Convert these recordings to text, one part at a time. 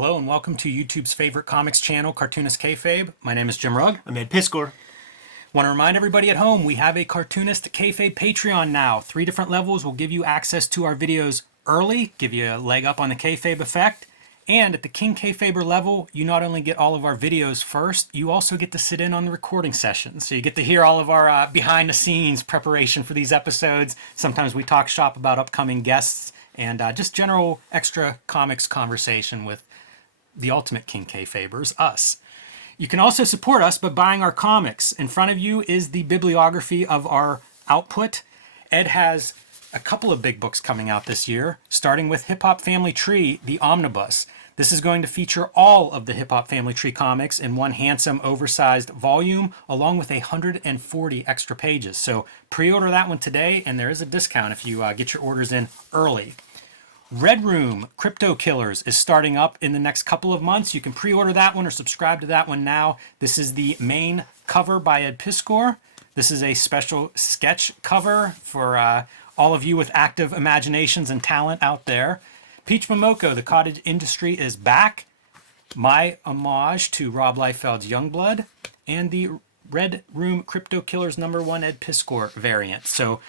Hello and welcome to YouTube's favorite comics channel, Cartoonist Kayfabe. My name is Jim Rugg. I'm Ed Piscor. Want to remind everybody at home, we have a Cartoonist Kayfabe Patreon now. 3 different levels will give you access to our videos early, give you a leg up on the Kayfabe effect. And at the King Kayfaber level, you not only get all of our videos first, you also get to sit in on the recording sessions. So you get to hear all of our behind the scenes preparation for these episodes. Sometimes we talk shop about upcoming guests and just general extra comics conversation with the ultimate King Kayfabers, us. You can also support us by buying our comics. In front of you is the bibliography of our output. Ed has a couple of big books coming out this year, starting with Hip Hop Family Tree, the Omnibus. This is going to feature all of the Hip Hop Family Tree comics in one handsome, oversized volume, along with 140 extra pages. So pre-order that one today, and there is a discount if you get your orders in early. Red Room Crypto Killers is starting up in the next couple of months. You can pre-order that one or subscribe to that one now. This is the main cover by Ed Piscor. This is a special sketch cover for all of you with active imaginations and talent out there. Peach Momoko, The Cottage Industry is back. My homage to Rob Liefeld's Youngblood. And the Red Room Crypto Killers #1 Ed Piscor variant. So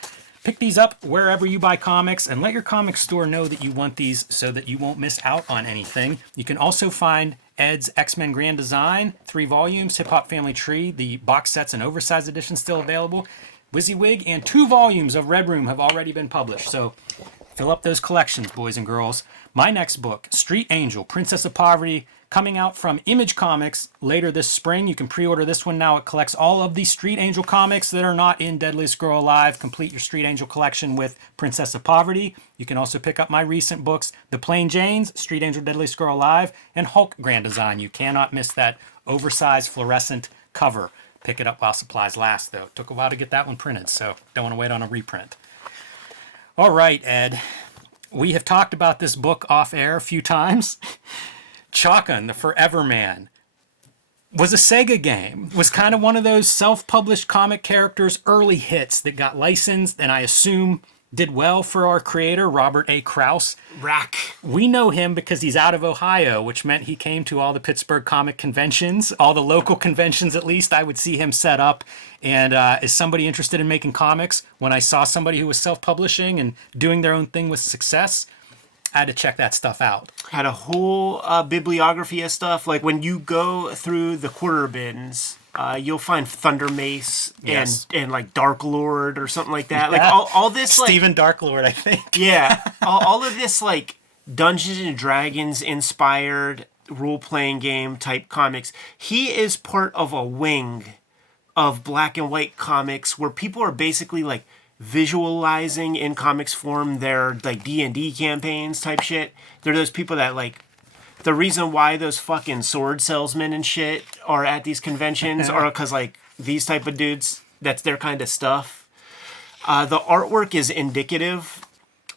pick these up wherever you buy comics and let your comic store know that you want these so that you won't miss out on anything. You can also find Ed's X-Men Grand Design, 3 volumes, Hip Hop Family Tree, the box sets and oversized editions still available. WYSIWYG and 2 volumes of Red Room have already been published. So fill up those collections, boys and girls. My next book, Street Angel, Princess of Poverty, coming out from Image Comics later this spring. You can pre-order this one now. It collects all of the Street Angel comics that are not in Deadliest Girl Alive. Complete your Street Angel collection with Princess of Poverty. You can also pick up my recent books, The Plain Janes, Street Angel Deadliest Girl Alive, and Hulk Grand Design. You cannot miss that oversized fluorescent cover. Pick it up while supplies last, though. It took a while to get that one printed, so don't want to wait on a reprint. All right, Ed. We have talked about this book off air a few times. Chakan, the Forever Man, was a Sega game. Was kind of one of those self-published comic characters' early hits that got licensed, and I assume did well for our creator, Robert A. Krause. Rack. We know him because he's out of Ohio, which meant he came to all the Pittsburgh comic conventions, all the local conventions at least. I would see him set up. And as somebody interested in making comics, when I saw somebody who was self-publishing and doing their own thing with success, I had to check that stuff out. Had a whole bibliography of stuff. Like when you go through the quarter bins, you'll find Thunder Mace and like Dark Lord or something like that. Like all this like Steven Dark Lord, I think. Yeah. all of this like Dungeons and Dragons inspired role-playing game type comics. He is part of a wing of black and white comics where people are basically like visualizing in comics form their like D&D campaigns type shit. They're those people that like the reason why those fucking sword salesmen and shit are at these conventions are because like these type of dudes, that's their kind of stuff. The artwork is indicative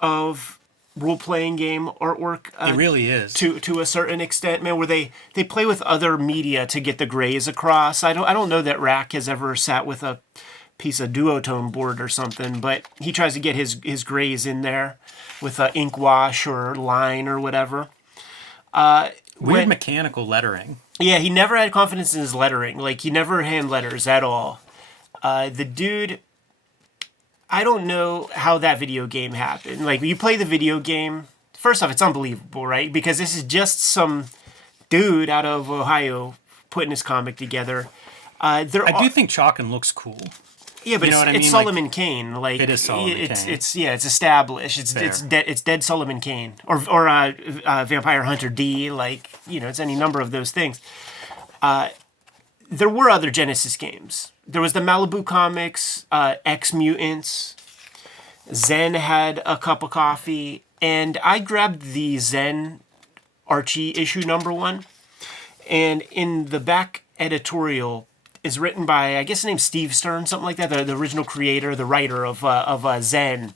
of role-playing game artwork. It really is. To a certain extent, man, where they play with other media to get the grays across. I don't know that Rack has ever sat with a piece of duotone board or something, but he tries to get his grays in there with a ink wash or line or whatever. Weird mechanical lettering. Yeah, he never had confidence in his lettering. Like, he never hand letters at all. The dude, I don't know how that video game happened. Like, you play the video game, first off, it's unbelievable, right? Because this is just some dude out of Ohio putting his comic together. I do think Chakan looks cool. Yeah, but it's Solomon Kane. Like it is Solomon Kane. It's established. It's dead Solomon Kane or Vampire Hunter D. Like, you know, it's any number of those things. There were other Genesis games. There was the Malibu Comics, X Mutants. Zen had a cup of coffee, and I grabbed the Zen Archie issue #1, and in the back editorial is written by, I guess his name's Steve Stern, something like that, the original creator, the writer of Zen.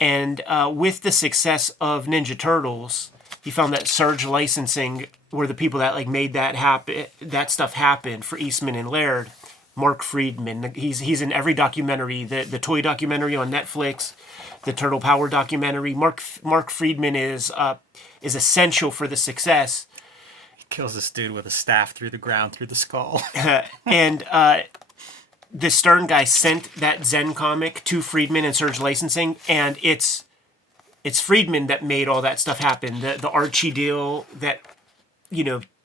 And with the success of Ninja Turtles, he found that Surge Licensing were the people that like made that stuff happen for Eastman and Laird. Mark Friedman, he's in every documentary, the toy documentary on Netflix, the Turtle Power documentary. Mark Friedman is essential for the success. Kills this dude with a staff through the ground, through the skull. And the Stern guy sent that Zen comic to Friedman and Surge Licensing, and it's Friedman that made all that stuff happen. The Archie deal that,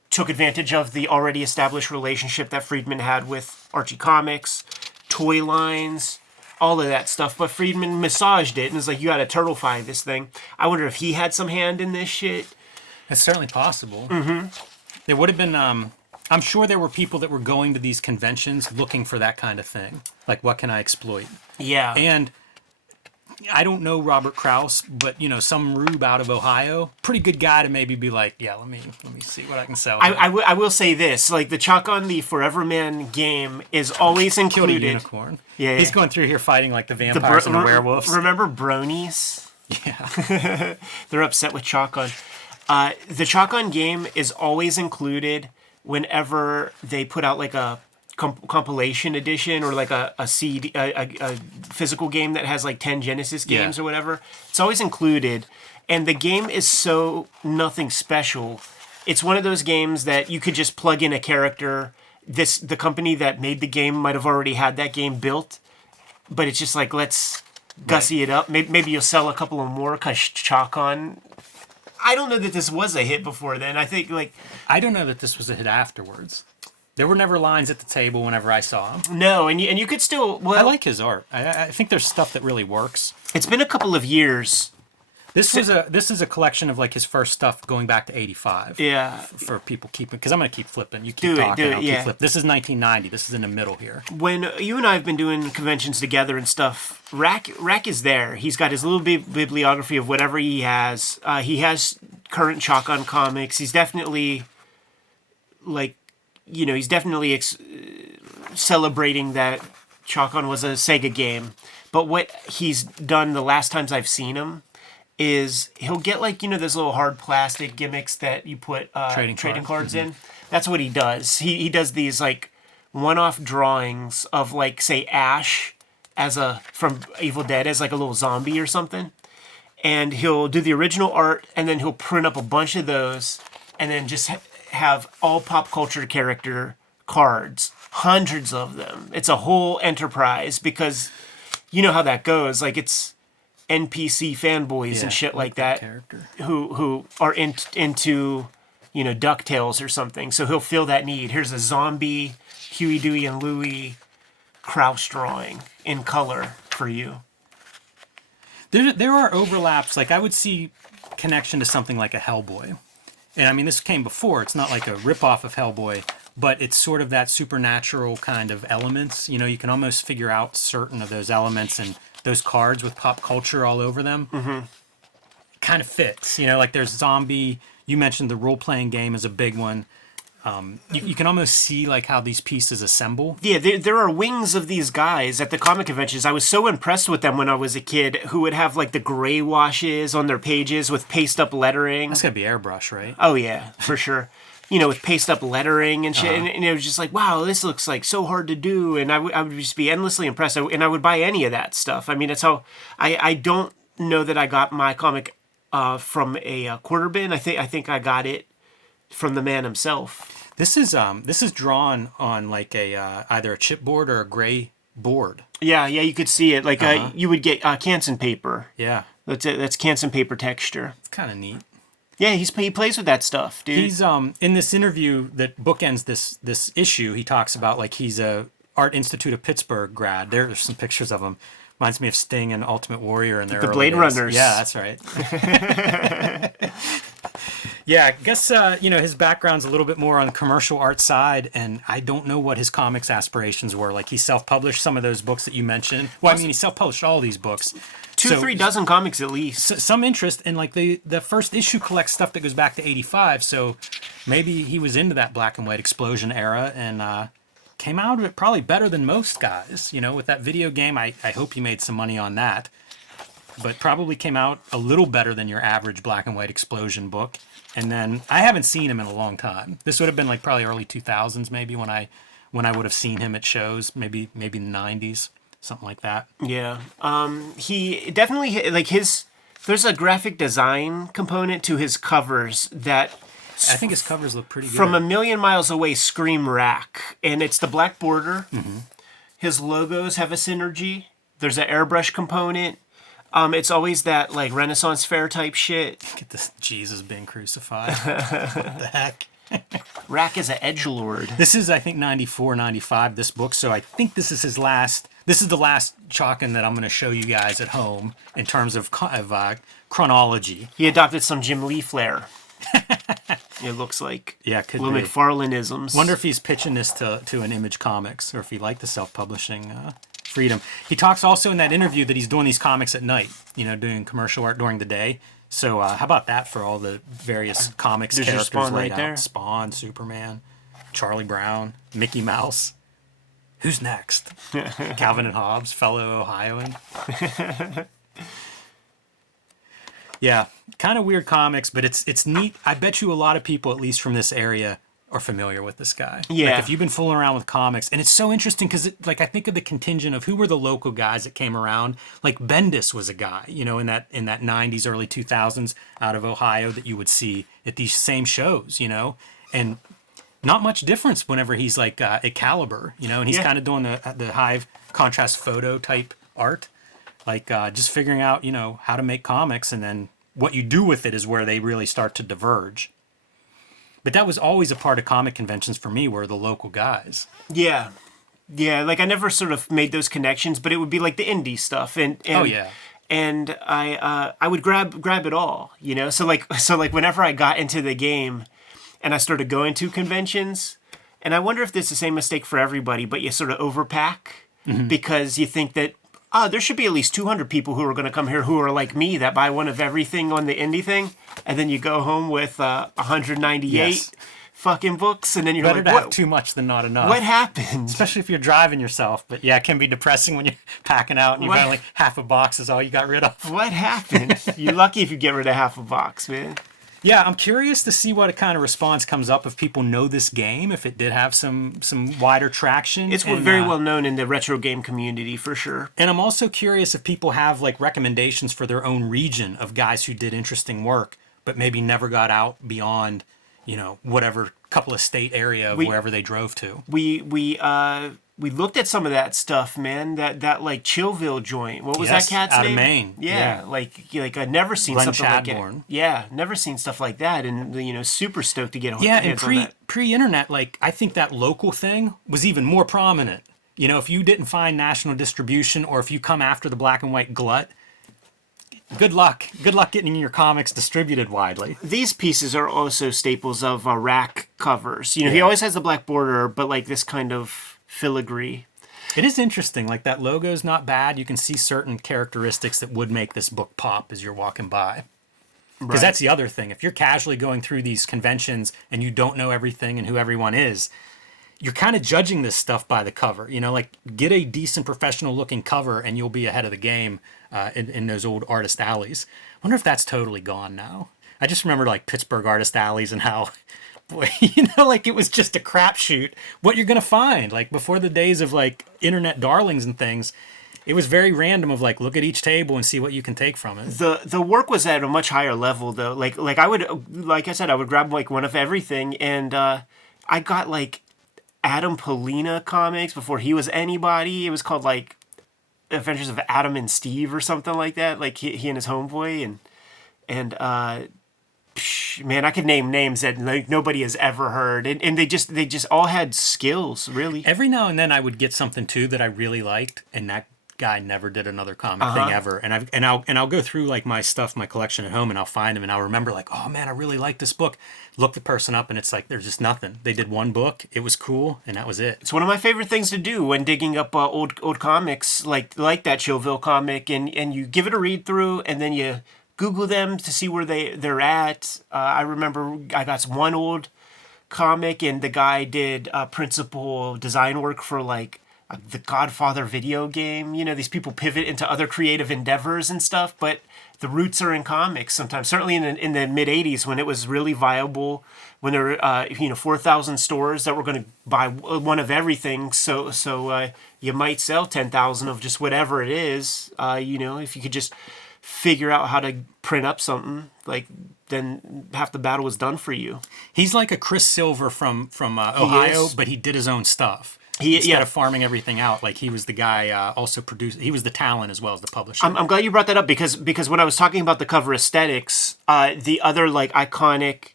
took advantage of the already established relationship that Friedman had with Archie Comics, toy lines, all of that stuff. But Friedman massaged it and was like, you gotta turtlefy this thing. I wonder if he had some hand in this shit. It's certainly possible. Mm-hmm. There would have been, I'm sure there were people that were going to these conventions looking for that kind of thing. Like, what can I exploit? Yeah. And I don't know Robert Krause, but, some rube out of Ohio, pretty good guy to maybe be like, yeah, let me see what I can sell. I will say this, like the Chalk on the Forever Man game is always included. Killed a unicorn. Yeah, He's going through here fighting like the vampires and the werewolves. Remember bronies? Yeah. They're upset with Chalk on. The Chalk on game is always included whenever they put out like a compilation edition or like a CD, a physical game that has like 10 Genesis games or whatever. It's always included, and the game is so nothing special. It's one of those games that you could just plug in a character. The company that made the game might have already had that game built, but it's just like, let's gussy it up. Maybe you'll sell a couple of more because Chalk on. I don't know that this was a hit before then. I think I don't know that this was a hit afterwards. There were never lines at the table whenever I saw him. No, and you could still. Well, I like his art. I think there's stuff that really works. It's been a couple of years. This is a collection of like his first stuff going back to '85. Yeah. For people keeping, because I'm gonna keep flipping. You keep talking. I'll keep flipping. This is 1990. This is in the middle here. When you and I have been doing conventions together and stuff, Rack is there. He's got his little bibliography of whatever he has. He has current Chalk on comics. He's definitely celebrating that Chalk on was a Sega game. But what he's done the last times I've seen him is he'll get those little hard plastic gimmicks that you put trading cards in. That's what he does. He does these like one-off drawings of like, say, Ash from Evil Dead as like a little zombie or something. And he'll do the original art, and then he'll print up a bunch of those, and then just have all pop culture character cards, hundreds of them. It's a whole enterprise because you know how that goes. Like, it's NPC fanboys and shit like that who are into DuckTales or something. So he'll feel that need. Here's a zombie Huey, Dewey, and Louie Krause drawing in color for you. There are overlaps. Like, I would see connection to something like a Hellboy. And I mean, this came before. It's not like a ripoff of Hellboy, but it's sort of that supernatural kind of elements. You can almost figure out certain of those elements, and those cards with pop culture all over them kind of fits. Like there's zombie. You mentioned the role-playing game is a big one. You can almost see like how these pieces assemble. Yeah, there are wings of these guys at the comic conventions. I was so impressed with them when I was a kid, who would have like the gray washes on their pages with paste up lettering. That's gotta be airbrush, right? Oh yeah, for sure. With paste up lettering and shit, and it was just like, wow, this looks like so hard to do, and I would just be endlessly impressed, and I would buy any of that stuff. I mean, that's how I don't know that I got my comic from a quarter bin. I think I got it from the man himself. This is drawn on like a either a chipboard or a gray board. Yeah, you could see it. Like you would get Canson paper. Yeah, that's Canson paper texture. It's kind of neat. Yeah, he plays with that stuff, dude. He's in this interview that bookends this issue. He talks about like he's a Art Institute of Pittsburgh grad. There's some pictures of him. Reminds me of Sting and Ultimate Warrior and their the Blade Runners. Yeah, that's right. Yeah, I guess his background's a little bit more on the commercial art side, and I don't know what his comics aspirations were. Like, he self-published some of those books that you mentioned. Well, I mean, he self-published all these books. 3 dozen comics at least. Some interest in like the first issue collects stuff that goes back to '85. So maybe he was into that black and white explosion era and came out of it probably better than most guys. With that video game, I hope he made some money on that. But probably came out a little better than your average black and white explosion book. And then I haven't seen him in a long time. This would have been like probably early 2000s maybe when I would have seen him at shows, maybe the 90s, something like that. Yeah. He definitely there's a graphic design component to his covers that I think his covers look pretty good. From a million miles away, scream rack. And it's the black border. His logos have a synergy. There's an airbrush component. It's always that like Renaissance fair type shit. Get this Jesus being crucified. What the heck? Rack is an edgelord. This is, I think, 94, 95, this book. So I think this is his last. This is the last Chalkin that I'm going to show you guys at home in terms of chronology. He adopted some Jim Lee flair. It looks like. Yeah, could little be. McFarlane-isms. Wonder if he's pitching this to an Image Comics or if he liked the self-publishing freedom. He talks also in that interview that he's doing these comics at night, doing commercial art during the day. So how about that for all the various comics There's your characters Spawn laid right out? there. Spawn, Superman, Charlie Brown, Mickey Mouse. Who's next? Calvin and Hobbes, fellow Ohioan. Yeah, kind of weird comics, but it's neat. I bet you a lot of people, at least from this area, are familiar with this guy. Yeah. Like if you've been fooling around with comics, and it's so interesting because I think of the contingent of who were the local guys that came around. Like Bendis was a guy, in that 90s, early 2000s out of Ohio that you would see at these same shows, and not much difference whenever he's like at Caliber, and he's kind of doing the high contrast photo type art, like just figuring out, how to make comics, and then what you do with it is where they really start to diverge. But that was always a part of comic conventions for me, were the local guys. Yeah. Yeah, like I never sort of made those connections, but it would be like the indie stuff. And Oh, yeah. And I would grab it all, So like whenever I got into the game and I started going to conventions, and I wonder if this is the same mistake for everybody, but you sort of overpack because you think that there should be at least 200 people who are going to come here who are like me that buy one of everything on the indie thing, and then you go home with 198 fucking books, and then you're Better like, to what? have too much than not enough. What happened? Especially if you're driving yourself. But yeah, it can be depressing when you're packing out and you've What? only half a box is all you got rid of. What happened? You're lucky if you get rid of half a box, man. Yeah, I'm curious to see what kind of response comes up if people know this game, if it did have some wider traction. It's and, very well known in the retro game community for sure. And I'm also curious if people have like recommendations for their own region of guys who did interesting work, but maybe never got out beyond, whatever couple of state area of wherever they drove to. We looked at some of that stuff, man. That like Chillville joint. What was Yes, that cat's out of name? Maine. Yeah, like I'd never seen Glenn something like that. Chadbourne. Yeah, never seen stuff like that, and super stoked to get Yeah, and hands on that. pre-internet, like I think that local thing was even more prominent. If you didn't find national distribution, or if you come after the black and white glut, good luck. Good luck getting your comics distributed widely. These pieces are also staples of rack covers. He always has the black border, but like this kind of filigree. It is interesting. Like that logo's not bad. You can see certain characteristics that would make this book pop as you're walking by. Because that's the other thing. If you're casually going through these conventions and you don't know everything and who everyone is, you're kind of judging this stuff by the cover. Like get a decent professional looking cover and you'll be ahead of the game in those old artist alleys. I wonder if that's totally gone now. I just remember like Pittsburgh artist alleys and how, boy, like it was just a crapshoot what you're going to find. Like before the days of like internet darlings and things, it was very random of like, look at each table and see what you can take from it. The work was at a much higher level though. Like I would, like I said, I would grab like one of everything, and I got like Adam Polina comics before he was anybody. It was called like Adventures of Adam and Steve or something like that. Like he and his homeboy, and man, I could name names that like nobody has ever heard, and they just all had skills, really. Every now and then I would get something too that I really liked, and that guy never did another comic thing ever. And I'll go through like my stuff, my collection at home, and I'll find him, and I'll remember like, oh man, I really like this book. Look the person up, and it's like there's just nothing. They did one book, it was cool, and that was it. It's one of my favorite things to do when digging up old comics, like that Chillville comic, and you give it a read through, and then you Google them to see where they're at. I remember I got one old comic, and the guy did principal design work for like the Godfather video game. These people pivot into other creative endeavors and stuff, but the roots are in comics sometimes. Certainly in the mid 80s when it was really viable, when there were 4,000 stores that were going to buy one of everything. So you might sell 10,000 of just whatever it is. If you could just figure out how to print up something, like then half the battle was done for you. He's like a Chris Silver from Ohio, but he did his own stuff. Instead of farming everything out, like he was the guy also produced. He was the talent as well as the publisher. I'm glad you brought that up because when I was talking about the cover aesthetics, the other like iconic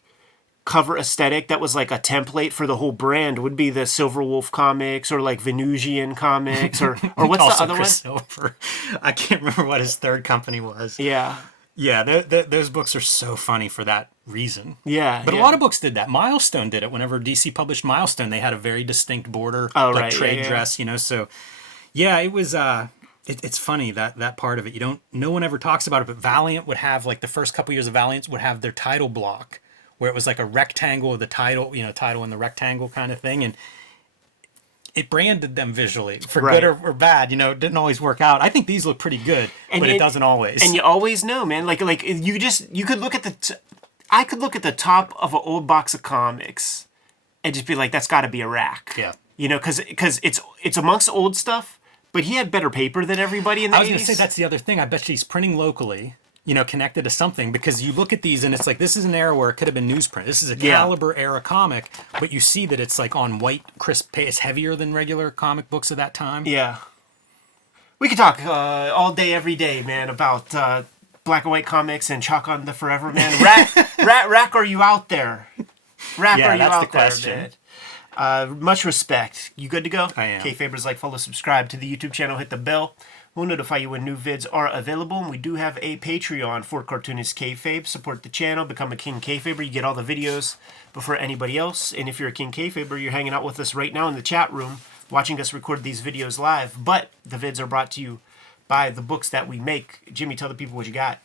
cover aesthetic that was like a template for the whole brand would be the Silver Wolf comics or like Venusian comics or what's also the other Chris one? Silver. I can't remember what his third company was. Yeah. Yeah, those books are so funny for that reason. Yeah. But a lot of books did that. Milestone did it. Whenever DC published Milestone, they had a very distinct border, trade dress, you know. So, yeah, it was. It's funny that part of it. No one ever talks about it, but Valiant would have like the first couple years of Valiant would have their title block where it was like a rectangle of the title, title in the rectangle kind of thing, and it branded them visually for good or bad. It didn't always work out. I think these look pretty good, but it doesn't always. And you always know, man. Like you could look at I could look at the top of an old box of comics and just be like, that's got to be a rack. Yeah. Because it's amongst old stuff, but he had better paper than everybody in the 80s. I was going to say that's the other thing. I bet you he's printing locally. Connected to something, because you look at these and it's like, this is an era where it could have been newsprint. This is a Caliber era comic, but you see that it's like on white, crisp paper. It's heavier than regular comic books of that time. Yeah. We could talk all day, every day, man, about black and white comics and Chalk on the Forever, man. Rack, are you out there? Rack, are you out there, man? Much respect. You good to go? I am. Kayfabers, like, follow, subscribe to the YouTube channel, hit the bell. We'll notify you when new vids are available, and we do have a Patreon for Cartoonist Kayfabe. Support the channel, become a King Kayfaber. You get all the videos before anybody else, and if you're a King Kayfaber, you're hanging out with us right now in the chat room, watching us record these videos live, but the vids are brought to you by the books that we make. Jimmy, tell the people what you got.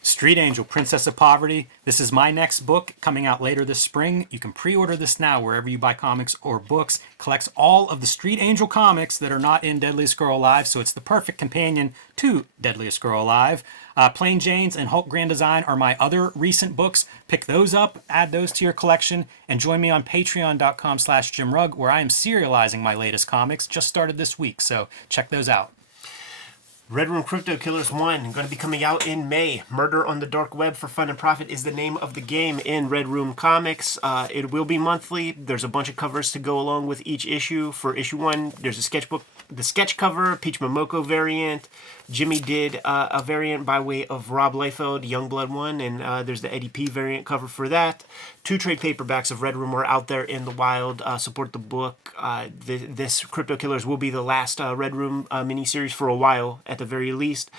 Street Angel, Princess of Poverty. This is my next book coming out later this spring. You can pre-order this now wherever you buy comics or books. Collects all of the Street Angel comics that are not in Deadliest Girl Alive, so it's the perfect companion to Deadliest Girl Alive. Plain Janes and Hulk Grand Design are my other recent books. Pick those up, add those to your collection, and join me on patreon.com/JimRugg, where I am serializing my latest comics. Just started this week, so check those out. Red Room Crypto Killers 1, going to be coming out in May. Murder on the Dark Web for Fun and Profit is the name of the game in Red Room Comics. It will be monthly. There's a bunch of covers to go along with each issue. For issue 1, there's a sketchbook, the sketch cover, Peach Momoko variant. Jimmy did a variant by way of Rob Liefeld, Youngblood 1, and there's the Eddie P variant cover for that. 2 trade paperbacks of Red Room are out there in the wild. Support the book. This Crypto Killers will be the last Red Room miniseries for a while, at the very least.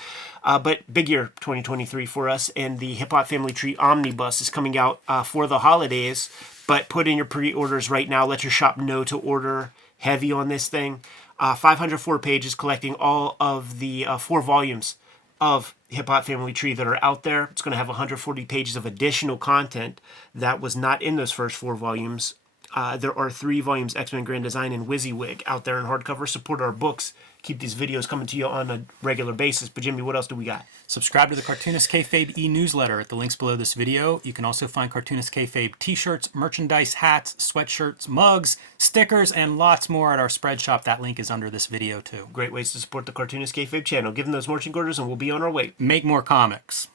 But big year 2023 for us, and the Hip Hop Family Tree Omnibus is coming out for the holidays. But put in your pre-orders right now. Let your shop know to order heavy on this thing. 504 pages collecting all of the 4 volumes of Hip Hop Family Tree that are out there. It's going to have 140 pages of additional content that was not in those first 4 volumes. There are 3 volumes, X-Men Grand Design and WYSIWYG, out there in hardcover. Support our books. Keep these videos coming to you on a regular basis. But Jimmy, what else do we got? Subscribe to the Cartoonist Kayfabe e-newsletter at the links below this video. You can also find Cartoonist Kayfabe t-shirts, merchandise, hats, sweatshirts, mugs, stickers, and lots more at our spread shop. That link is under this video too. Great ways to support the Cartoonist Kayfabe channel. Give them those marching orders and we'll be on our way. Make more comics.